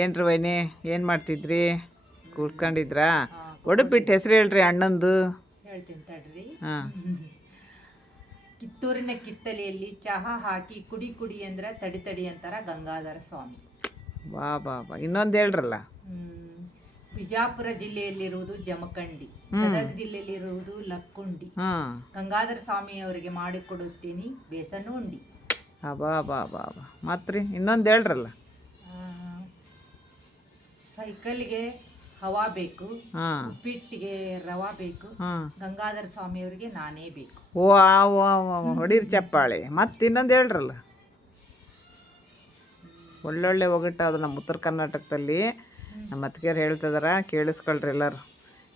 ಏನ್ರಿ ವೈನಿ ಏನು ಮಾಡ್ತಿದ್ರಿ? ಕೂತ್ಕೊಂಡಿದ್ರಾ? ಒಡಪಿಟ್ಟು ಹೆಸರು ಹೇಳ್ರಿ ಅಣ್ಣಂದು. ಹೇಳ್ತೀನಿ ತಡ್ರಿ. ಹಾಂ. ಕಿತ್ತೂರಿನ ಕಿತ್ತಲೆಯಲ್ಲಿ ಚಹಾ ಹಾಕಿ ಕುಡಿ ಕುಡಿ ಅಂದ್ರೆ ತಡಿ ತಡಿ ಅಂತಾರ ಗಂಗಾಧರ ಸ್ವಾಮಿ. ಬಾ ಬಾ ಬಾ, ಇನ್ನೊಂದು ಹೇಳ್ರಲ್ಲ. ಬಿಜಾಪುರ ಜಿಲ್ಲೆಯಲ್ಲಿರುವುದು ಜಮಖಂಡಿ, ಗದಗ ಜಿಲ್ಲೆಯಲ್ಲಿರುವುದು ಲಕ್ಕುಂಡಿ. ಗಂಗಾಧರ ಸ್ವಾಮಿಯವರಿಗೆ ಮಾಡಿಕೊಡುತ್ತೀನಿ ಬೇಸನ್ ಉಂಡಿ. ಬಾ ಬಾ ಬಾ ಬಾ, ಮತ್ರಿ ಇನ್ನೊಂದು ಹೇಳ್ರಲ್ಲ. ಸೈಕಲ್ಗೆ ಹವಾ ಬೇಕು, ಉಪ್ಪಿಟ್ಟಿಗೆ ರವಾ ಬೇಕು, ಗಂಗಾಧರ ಸ್ವಾಮಿಯವರಿಗೆ ನಾನೇ ಬೇಕು. ವಾ ವಾ ವಾ, ಹೊಡೀರಿ ಚಪ್ಪಾಳೆ. ಮತ್ತೆ ಇನ್ನೊಂದು ಹೇಳ್ರಲ್ಲ. ಒಳ್ಳೊಳ್ಳೆ ಒಗಟು ಅದು ನಮ್ಮ ಉತ್ತರ ಕರ್ನಾಟಕದಲ್ಲಿ ನಮ್ಮ ಅತ್ತಿಗೆರು ಹೇಳ್ತಿದಾರ, ಕೇಳಿಸ್ಕೊಳ್ರಿ ಎಲ್ಲರೂ.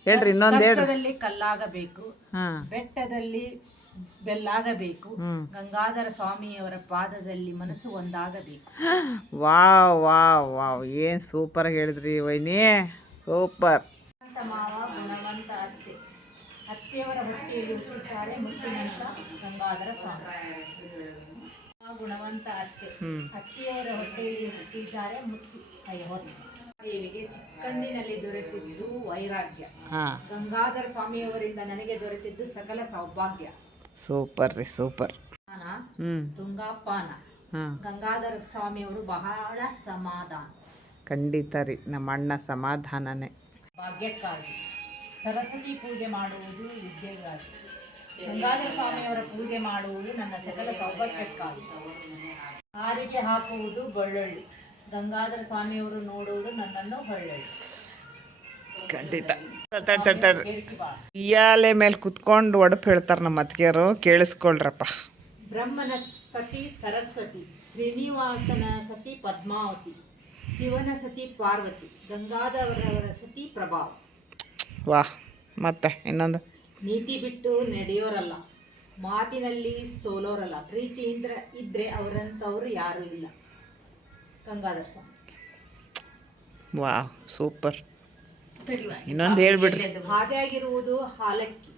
ಹೇಳ್ರಿ ಇನ್ನೊಂದು ಹೇಳ್ರಿ. ಕಷ್ಟದಲ್ಲಿ ಕಲ್ಲಾಗಬೇಕು, ಬೆಟ್ಟದಲ್ಲಿ ಬೆಲ್ಲಾಗಬೇಕು, ಗಂಗಾಧರ ಸ್ವಾಮಿಯವರ ಪಾದದಲ್ಲಿ ಮನಸ್ಸು ಒಂದಾಗಬೇಕು. ವಾವ್ ವಾವ್ ವಾವ್, ಏನು ಸೂಪರ್ ಹೇಳಿದ್ರಿ ವೈನಿ, ಸೂಪರ್. ಮಾವ ಗುಣವಂತ ಅತ್ತೆ, ಅತ್ತೆಯವರ ಹೊಟ್ಟೆಯಲ್ಲಿ ಹುಟ್ಟಿದ್ದಾರೆ ಮುತ್ತಿನಂತ ಗಂಗಾಧರ ಸ್ವಾಮಿ. ಗುಣವಂತ ಅತ್ತೆ, ಅತ್ತೆಯವರ ಹೊಟ್ಟೆಯಲ್ಲಿ ಹುಟ್ಟಿದ್ದಾರೆ ಮುತ್ತಿ ದೇವಿಗೆ ಚಿಕ್ಕಂದಿನಲ್ಲಿ ದೊರೆತಿದ್ದು ವೈರಾಗ್ಯ, ಗಂಗಾಧರ ಸ್ವಾಮಿಯವರಿಂದ ನನಗೆ ದೊರೆತಿದ್ದು ಸಕಲ ಸೌಭಾಗ್ಯ. ಸೂಪರ್ ರೀ, ಸೂಪರ್. ತುಂಗಾಪಾನ, ಗಂಗಾಧರ ಸ್ವಾಮಿಯವರು ಬಹಳ ಸಮಾಧಾನ. ಖಂಡಿತ ರೀ, ನಮ್ಮ ಅಣ್ಣ ಸಮಾಧಾನನೇ. ಭಾಗ್ಯಕ್ಕಾಗಿ ಸರಸ್ವತಿ ಪೂಜೆ ಮಾಡುವುದು ವಿದ್ಯೆಗಾಗಿ, ಗಂಗಾಧರ ಸ್ವಾಮಿಯವರ ಪೂಜೆ ಮಾಡುವುದು ನನ್ನ ಸಕಲ ಸೌಭಾಗ್ಯಕ್ಕಾಗಿ. ಹಾರಿಗೆ ಹಾಕುವುದು ಬೆಳ್ಳುಳ್ಳಿ, ಗಂಗಾಧರ ಸ್ವಾಮಿಯವರು ನೋಡುವುದು ನನ್ನನ್ನು ಹೊಳ್ಳೊಳ್ಳಿ. ಖಂಡಿತ. ಇಯಾಲೆ ಮೇಲೆ ಕುತ್ಕೊಂಡು ಒಡಪು ಹೇಳ್ತಾರೆ ನಮ್ಮ ಅತ್ತಿಗೆರು, ಕೇಳಿಸ್ಕೊಳ್ರಪ್ಪ. ಬ್ರಹ್ಮನ ಸತಿ ಸರಸ್ವತಿ, ಶ್ರೀನಿವಾಸನ ಸತಿ ಪದ್ಮಾವತಿ, ಶಿವನ ಸತಿ ಪಾರ್ವತಿ, ಗಂಗಾಧರವರ ಸತಿ ಪ್ರಭಾವ. ವಾಹ್. ಮತ್ತೆ ಇನ್ನೊಂದು. ನೀತಿ ಬಿಟ್ಟು ನಡೆಯೋರಲ್ಲ, ಮಾತಿನಲ್ಲಿ ಸೋಲೋರಲ್ಲ, ಪ್ರೀತಿಯಿಂದ ಇದ್ರೆ ಅವರಂತವ್ರು ಯಾರೂ ಇಲ್ಲ, ಗಂಗಾಧರ ಸ್ವಾಮಿ. ವಾಹ್, ಸೂಪರ್. ಇನ್ನೊಂದು ಹೇಳ್ಬಿಡ್ರಿ. ಹಾದಿಯಾಗಿರುವುದು ಹಾಲಕ್ಕಿ,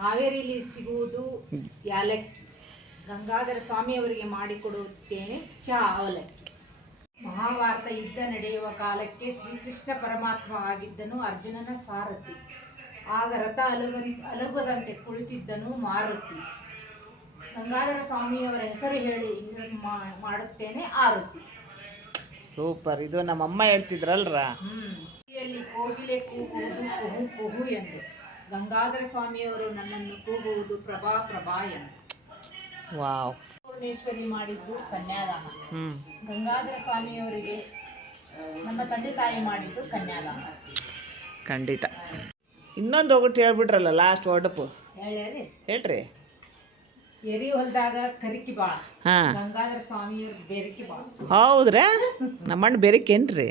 ಹಾವೇರಿಯಲ್ಲಿ ಸಿಗುವುದು ಯಾಲಕ್ಕಿ, ಗಂಗಾಧರ ಸ್ವಾಮಿಯವರಿಗೆ ಮಾಡಿಕೊಡುತ್ತೇನೆ ಚಾ ಅವಲಕ್ಕಿ. ಮಹಾಭಾರತ ಯುದ್ಧ ನಡೆಯುವ ಕಾಲಕ್ಕೆ ಶ್ರೀಕೃಷ್ಣ ಪರಮಾತ್ಮ ಆಗಿದ್ದನು ಅರ್ಜುನನ ಸಾರಥಿ, ಆಗ ರಥ ಅಲುಗದಂತೆ ಕುಳಿತಿದ್ದನು ಮಾರುತಿ, ಗಂಗಾಧರ ಸ್ವಾಮಿಯವರ ಹೆಸರು ಹೇಳಿ ಮಾಡುತ್ತೇನೆ ಆರತಿ. ಸೂಪರ್. ಇದು ನಮ್ಮಮ್ಮ ಹೇಳ್ತಿದ್ರಲ್ರ. ಕೋಗಿಲೆ ಕೂಗುವುದು ಕುಹು ಕುಹು ಎಂದು, ಗಂಗಾಧರ ಸ್ವಾಮಿಯವರು ನನ್ನನ್ನು ಕೂಗುವುದು ಪ್ರಭಾ ಪ್ರಭಾ ಎಂದು. ವಾವ್. ಪೂರ್ಣೇಶ್ವರಿ ಮಾಡಿದ್ದು ಕನ್ಯಾದಾನ, ಗಂಗಾಧರ ಸ್ವಾಮಿಯವರಿಗೆ ನಮ್ಮ ತಂದೆ ತಾಯಿ ಮಾಡಿದ್ದು ಕನ್ಯಾದಾನ. ಖಂಡಿತ. ಇನ್ನೊಂದು ಒಗಟು ಹೇಳ್ಬಿಟ್ರಲ್ಲ ಲಾಸ್ಟ್ ಒಡಪು. ಹೇಳ್ರಿ. ಎರಿ ಹೊಲದಾಗ ಕರಿಕಿ ಬಾಳ, ಗಂಗಾಧರ ಸ್ವಾಮಿಯವ್ರ ಬೆರಕಿ ಬಾಳ. ಹೌದ್ರಾ? ನಮ್ಮಣ್ಣ ಬೆರಕೇನ್ರಿ?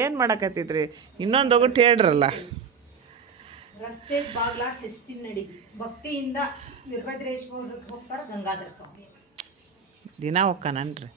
ಏನು ಮಾಡಕತ್ತಿದ್ರಿ? ಇನ್ನೊಂದು ಒಗಟು ಹೇಳ್ರಲ್ಲ. ರಸ್ತೆ ಬಾಗ್ಲ ಶಿಸ್ತಿನ ನಡಿಗೆ, ಭಕ್ತಿಯಿಂದ ವೀರಭದ್ರೇಶ್ವರಕ್ಕೆ ಹೋಗ್ತಾರೆ ಗಂಗಾಧರ ಸ್ವಾಮಿ. ದಿನ ಹೋಗ್ತಾನನ್ರಿ?